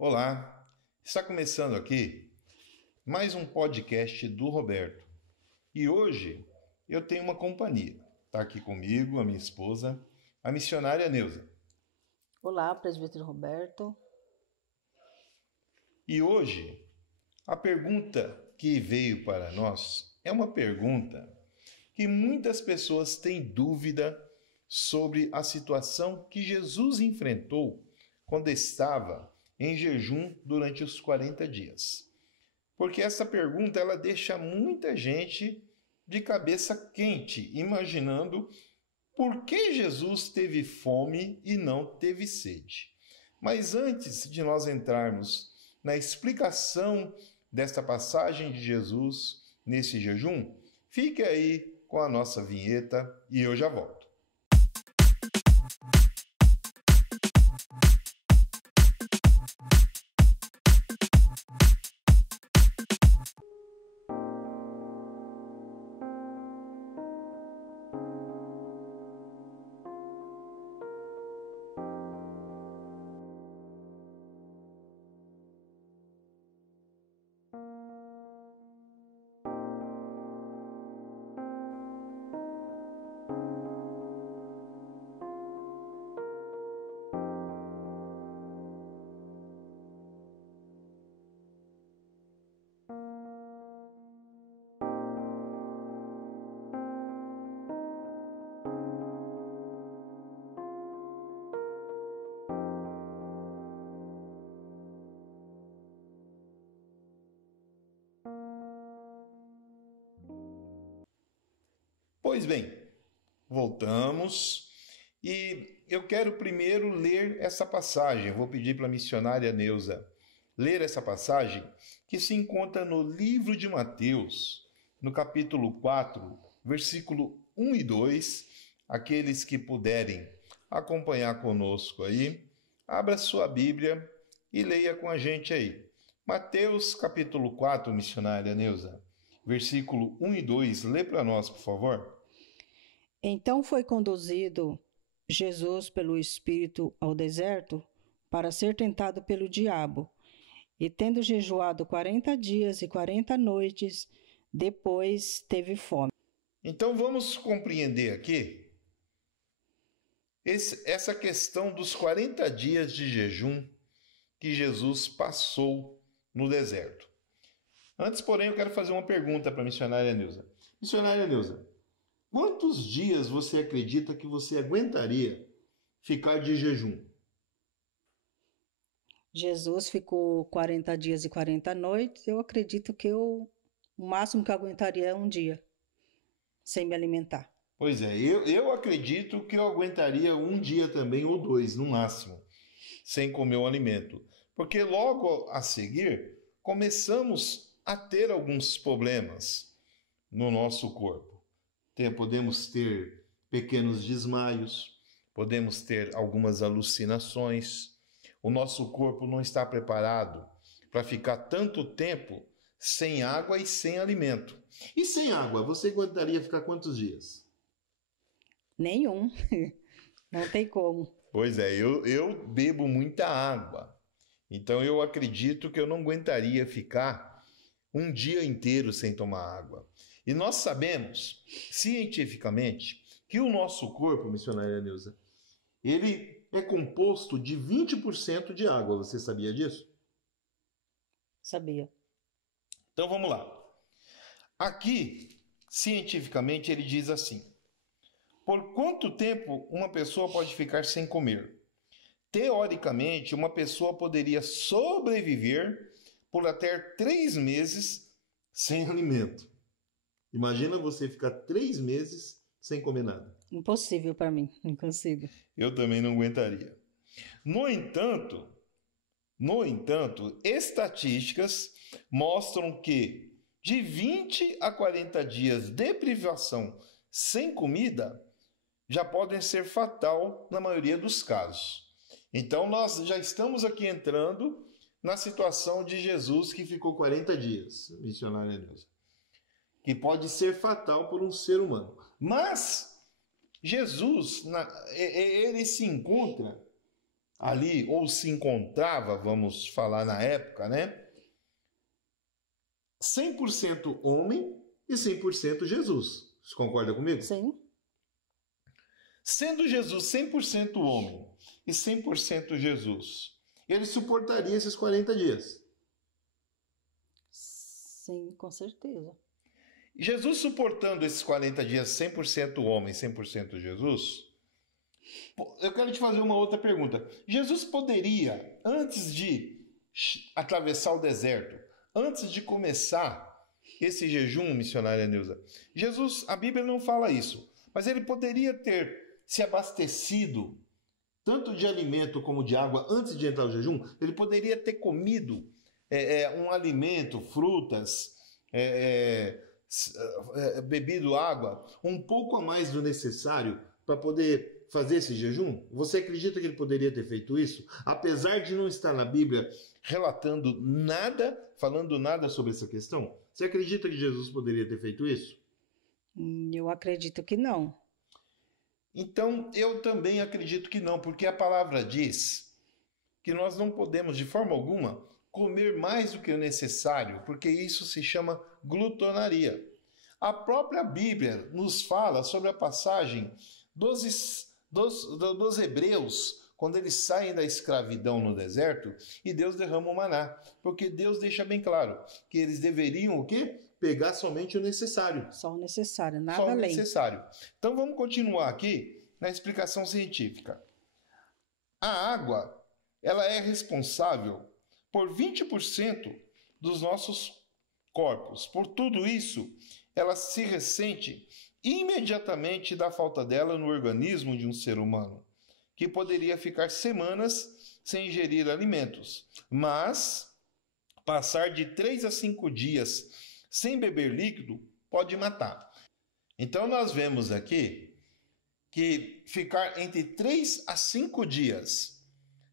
Olá, está começando aqui mais um podcast do Roberto. E hoje eu tenho uma companhia. Está aqui comigo a minha esposa, a missionária Neuza. Olá, presbítero Roberto. E hoje a pergunta que veio para nós é uma pergunta que muitas pessoas têm dúvida sobre a situação que Jesus enfrentou quando estava em jejum durante os 40 dias. Porque essa pergunta ela deixa muita gente de cabeça quente, imaginando por que Jesus teve fome e não teve sede. Mas antes de nós entrarmos na explicação desta passagem de Jesus nesse jejum, fique aí com a nossa vinheta e eu já volto. Pois bem, voltamos e eu quero primeiro ler essa passagem. Vou pedir para a missionária Neuza ler essa passagem que se encontra no livro de Mateus, no capítulo 4, versículo 1 e 2. Aqueles que puderem acompanhar conosco aí, abra sua Bíblia e leia com a gente aí. Mateus capítulo 4, missionária Neuza, versículo 1 e 2. Lê para nós, por favor. Então foi conduzido Jesus pelo Espírito ao deserto para ser tentado pelo diabo. E tendo jejuado 40 dias e 40 noites, depois teve fome. Então vamos compreender aqui essa questão dos 40 dias de jejum que Jesus passou no deserto. Antes, porém, eu quero fazer uma pergunta para a missionária Neuza. Missionária Neuza, quantos dias você acredita que você aguentaria ficar de jejum? Jesus ficou 40 dias e 40 noites. Eu acredito que o máximo que eu aguentaria é um dia, sem me alimentar. Pois é, eu acredito que eu aguentaria um dia também, ou dois, no máximo, sem comer o alimento. Porque logo a seguir, começamos a ter alguns problemas no nosso corpo. Podemos ter pequenos desmaios, podemos ter algumas alucinações. O nosso corpo não está preparado para ficar tanto tempo sem água e sem alimento. E sem água, você aguentaria ficar quantos dias? Nenhum. Não tem como. Pois é, eu bebo muita água. Então eu acredito que eu não aguentaria ficar um dia inteiro sem tomar água. E nós sabemos, cientificamente, que o nosso corpo, missionária Neuza, ele é composto de 20% de água. Você sabia disso? Sabia. Então vamos lá. Aqui, cientificamente, ele diz assim: por quanto tempo uma pessoa pode ficar sem comer? Teoricamente, uma pessoa poderia sobreviver por até 3 meses sem alimento. Imagina você ficar 3 meses sem comer nada. Impossível para mim, não consigo. Eu também não aguentaria. No entanto, estatísticas mostram que de 20 a 40 dias de privação sem comida já podem ser fatal na maioria dos casos. Então nós já estamos aqui entrando na situação de Jesus que ficou 40 dias, missionária Neuza, que pode ser fatal por um ser humano. Mas Jesus, ele se encontra ali, ou se encontrava, vamos falar na época, né? 100% homem e 100% Jesus. Você concorda comigo? Sim. Sendo Jesus 100% homem e 100% Jesus, ele suportaria esses 40 dias. Sim, com certeza. Jesus suportando esses 40 dias 100% homem, 100% Jesus, eu quero te fazer uma outra pergunta. Jesus poderia, antes de atravessar o deserto, antes de começar esse jejum, missionária Neuza, Jesus, a Bíblia não fala isso, mas ele poderia ter se abastecido tanto de alimento como de água antes de entrar no jejum. Ele poderia ter comido um alimento, frutas, bebido água, um pouco a mais do necessário para poder fazer esse jejum? Você acredita que ele poderia ter feito isso? Apesar de não estar na Bíblia relatando nada, falando nada sobre essa questão? Você acredita que Jesus poderia ter feito isso? Eu acredito que não. Então, eu também acredito que não, porque a palavra diz que nós não podemos, de forma alguma, comer mais do que o necessário, porque isso se chama glutonaria. A própria Bíblia nos fala sobre a passagem dos hebreus, quando eles saem da escravidão no deserto e Deus derrama o maná, porque Deus deixa bem claro que eles deveriam o quê? Pegar somente o necessário. Só o necessário, nada Só o além. necessário. Então vamos continuar aqui na explicação científica. A água, ela é responsável por 20% dos nossos corpos. Por tudo isso, ela se ressente imediatamente da falta dela no organismo de um ser humano, que poderia ficar semanas sem ingerir alimentos, mas passar de 3 a 5 dias sem beber líquido pode matar. Então nós vemos aqui que ficar entre 3 a 5 dias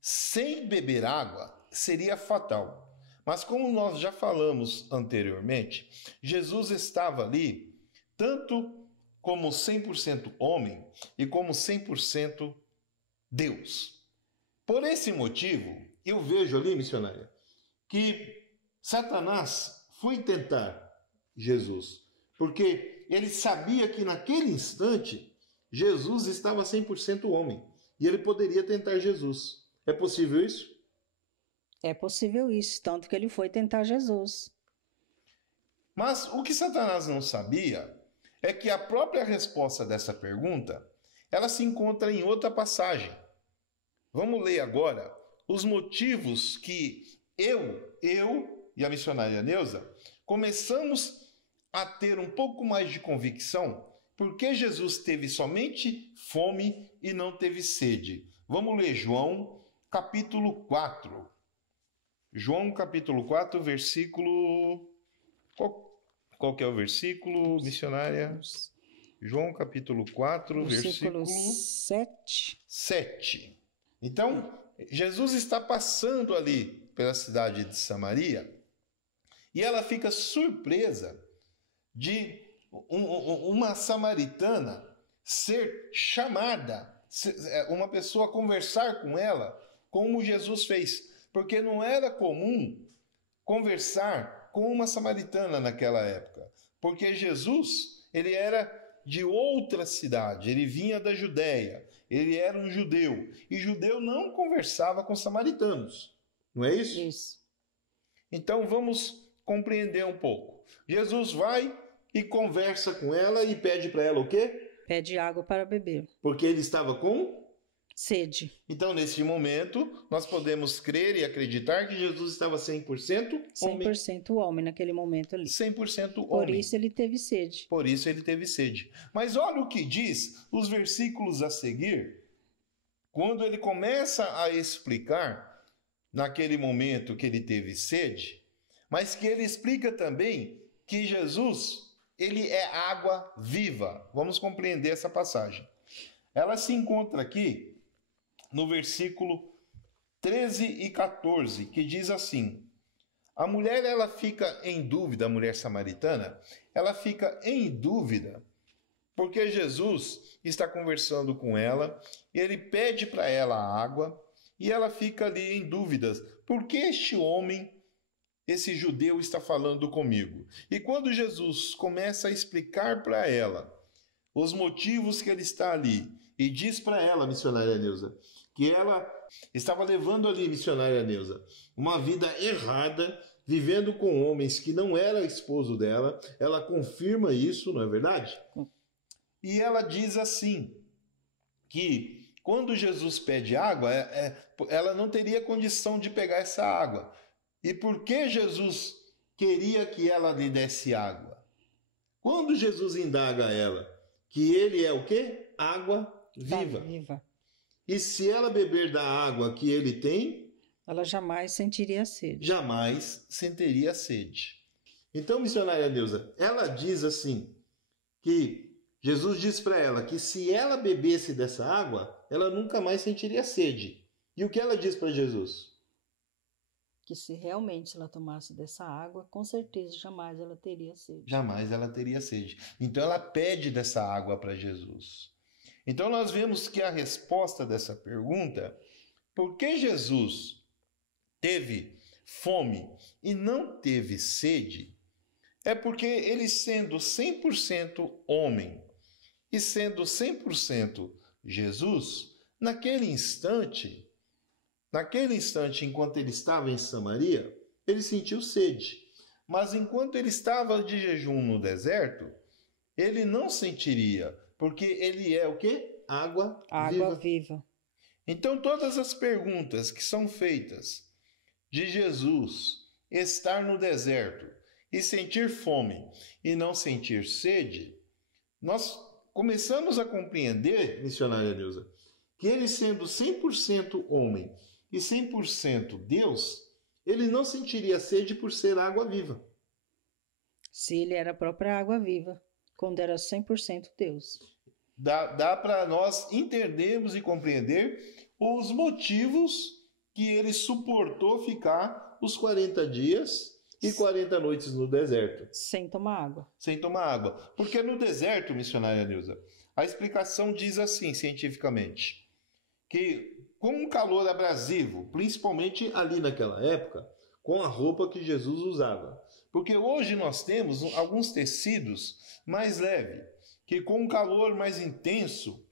sem beber água seria fatal. Mas como nós já falamos anteriormente, Jesus estava ali tanto como 100% homem e como 100% Deus. Por esse motivo, eu vejo ali, missionária, que Satanás foi tentar Jesus, porque ele sabia que naquele instante Jesus estava 100% homem e ele poderia tentar Jesus. É possível isso? É possível isso, tanto que ele foi tentar Jesus. Mas o que Satanás não sabia é que a própria resposta dessa pergunta, ela se encontra em outra passagem. Vamos ler agora os motivos que eu e a missionária Neuza começamos a ter um pouco mais de convicção porque Jesus teve somente fome e não teve sede. Vamos ler João capítulo 4. João capítulo 4, versículo... Qual que é o versículo, missionária? João capítulo 4, versículo 7. Então, Jesus está passando ali pela cidade de Samaria e ela fica surpresa de uma samaritana ser chamada, uma pessoa conversar com ela, como Jesus fez, porque não era comum conversar com uma samaritana naquela época, porque Jesus, ele era de outra cidade, ele vinha da Judéia, ele era um judeu, e judeu não conversava com samaritanos, não é isso? Isso. Então vamos compreender um pouco. Jesus vai e conversa com ela e pede para ela o quê? Pede água para beber. Porque ele estava com sede. Então, nesse momento, nós podemos crer e acreditar que Jesus estava 100% homem. 100% homem naquele momento ali. 100% homem. Por isso ele teve sede. Por isso ele teve sede. Mas olha o que diz os versículos a seguir, quando ele começa a explicar, naquele momento que ele teve sede, mas que ele explica também que Jesus, ele é água viva. Vamos compreender essa passagem. Ela se encontra aqui no versículo 13 e 14, que diz assim: a mulher, ela fica em dúvida, a mulher samaritana, ela fica em dúvida, porque Jesus está conversando com ela, e ele pede para ela a água, e ela fica ali em dúvidas. Por que este homem, esse judeu, está falando comigo? E quando Jesus começa a explicar para ela os motivos que ele está ali, e diz para ela, missionária Neuza, que ela estava levando ali, missionária Neuza, uma vida errada, vivendo com homens que não era esposo dela, ela confirma isso, não é verdade? E ela diz assim, que quando Jesus pede água, ela não teria condição de pegar essa água. E por que Jesus queria que ela lhe desse água? Quando Jesus indaga a ela que ele é o quê? Água viva. E se ela beber da água que ele tem, ela jamais sentiria sede. Jamais sentiria sede. Então, missionária Neuza, ela diz assim, que Jesus diz para ela que se ela bebesse dessa água, ela nunca mais sentiria sede. E o que ela diz para Jesus? Que se realmente ela tomasse dessa água, com certeza jamais ela teria sede. Jamais ela teria sede. Então ela pede dessa água para Jesus. Então nós vemos que a resposta dessa pergunta, por que Jesus teve fome e não teve sede, é porque ele sendo 100% homem e sendo 100% Jesus, naquele instante, enquanto ele estava em Samaria, ele sentiu sede. Mas enquanto ele estava de jejum no deserto, ele não sentiria, porque ele é o quê? Água viva. Então todas as perguntas que são feitas de Jesus estar no deserto e sentir fome e não sentir sede, nós começamos a compreender, missionária Neuza, que ele sendo 100% homem e 100% Deus, ele não sentiria sede por ser água viva. Se ele era a própria água viva, quando era 100% Deus. Dá para nós entendermos e compreender os motivos que ele suportou ficar os 40 dias e 40 noites no deserto. Sem tomar água. Sem tomar água. Porque no deserto, missionária Neuza, a explicação diz assim, cientificamente, que com um calor abrasivo, principalmente ali naquela época, com a roupa que Jesus usava. Porque hoje nós temos alguns tecidos mais leves, que com um calor mais intenso,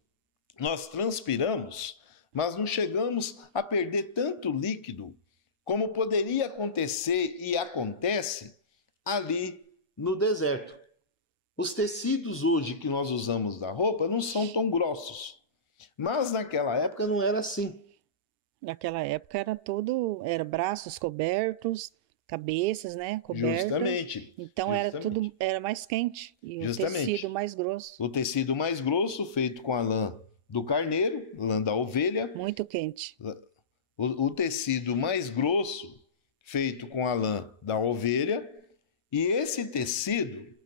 nós transpiramos, mas não chegamos a perder tanto líquido como poderia acontecer e acontece ali no deserto. Os tecidos hoje que nós usamos da roupa não são tão grossos, mas naquela época não era assim. Naquela época era braços cobertos, cabeças, né, cobertas. Justamente. Então era mais quente e o tecido mais grosso. O tecido mais grosso feito com a lã do carneiro, lã da ovelha. Muito quente. O tecido mais grosso feito com a lã da ovelha, e esse tecido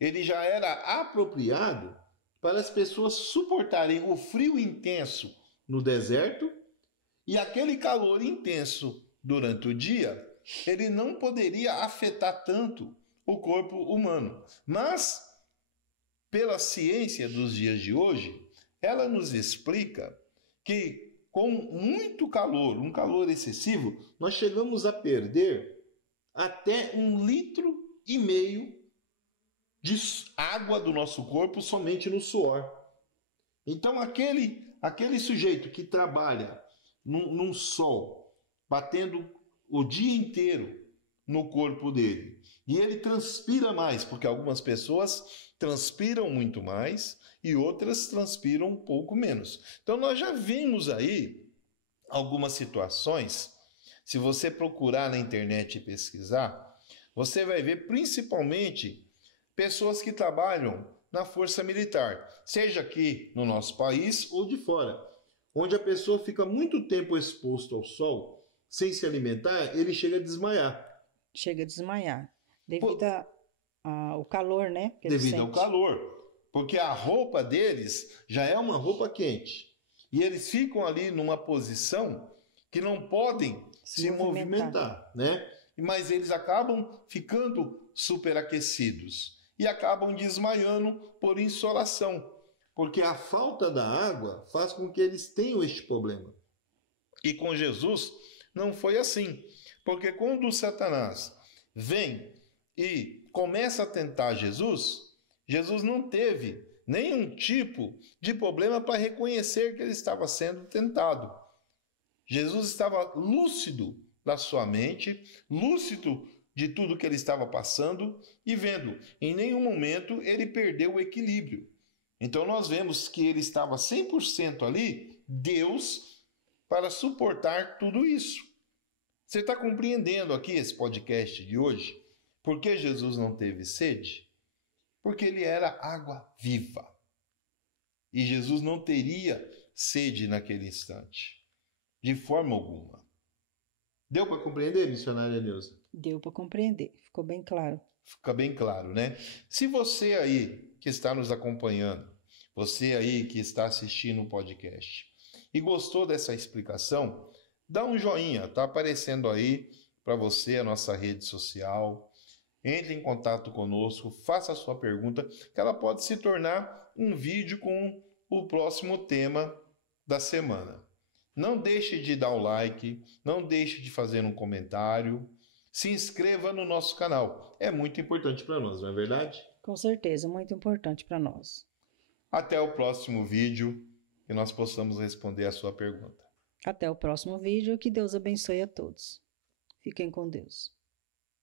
ele já era apropriado para as pessoas suportarem o frio intenso no deserto e aquele calor intenso durante o dia, ele não poderia afetar tanto o corpo humano. Mas, pela ciência dos dias de hoje, ela nos explica que com muito calor, um calor excessivo, nós chegamos a perder até 1,5 litros de água do nosso corpo somente no suor. Então aquele sujeito que trabalha num sol, batendo o dia inteiro no corpo dele, e ele transpira mais, porque algumas pessoas transpiram muito mais e outras transpiram um pouco menos. Então nós já vimos aí algumas situações, se você procurar na internet e pesquisar, você vai ver principalmente pessoas que trabalham na força militar, seja aqui no nosso país ou de fora, onde a pessoa fica muito tempo exposto ao sol, sem se alimentar, ele chega a desmaiar. Devido ao calor, né? Devido ao calor, porque a roupa deles já é uma roupa quente. E eles ficam ali numa posição que não podem se movimentar, né? Mas eles acabam ficando superaquecidos e acabam desmaiando por insolação, porque a falta da água faz com que eles tenham este problema. E com Jesus não foi assim, porque quando Satanás vem e começa a tentar Jesus, Jesus não teve nenhum tipo de problema para reconhecer que ele estava sendo tentado. Jesus estava lúcido da sua mente, lúcido de tudo que ele estava passando e vendo, em nenhum momento ele perdeu o equilíbrio. Então nós vemos que ele estava 100% ali, Deus, para suportar tudo isso. Você está compreendendo aqui esse podcast de hoje? Por que Jesus não teve sede? Porque ele era água viva. E Jesus não teria sede naquele instante, de forma alguma. Deu para compreender, missionária Neuza? Deu para compreender, ficou bem claro. Fica bem claro, né? Se você aí que está nos acompanhando, você aí que está assistindo o podcast e gostou dessa explicação, dá um joinha, tá aparecendo aí para você a nossa rede social. Entre em contato conosco, faça a sua pergunta, que ela pode se tornar um vídeo com o próximo tema da semana. Não deixe de dar o like, não deixe de fazer um comentário, se inscreva no nosso canal. É muito importante para nós, não é verdade? Com certeza, muito importante para nós. Até o próximo vídeo, que nós possamos responder a sua pergunta. Até o próximo vídeo, que Deus abençoe a todos. Fiquem com Deus.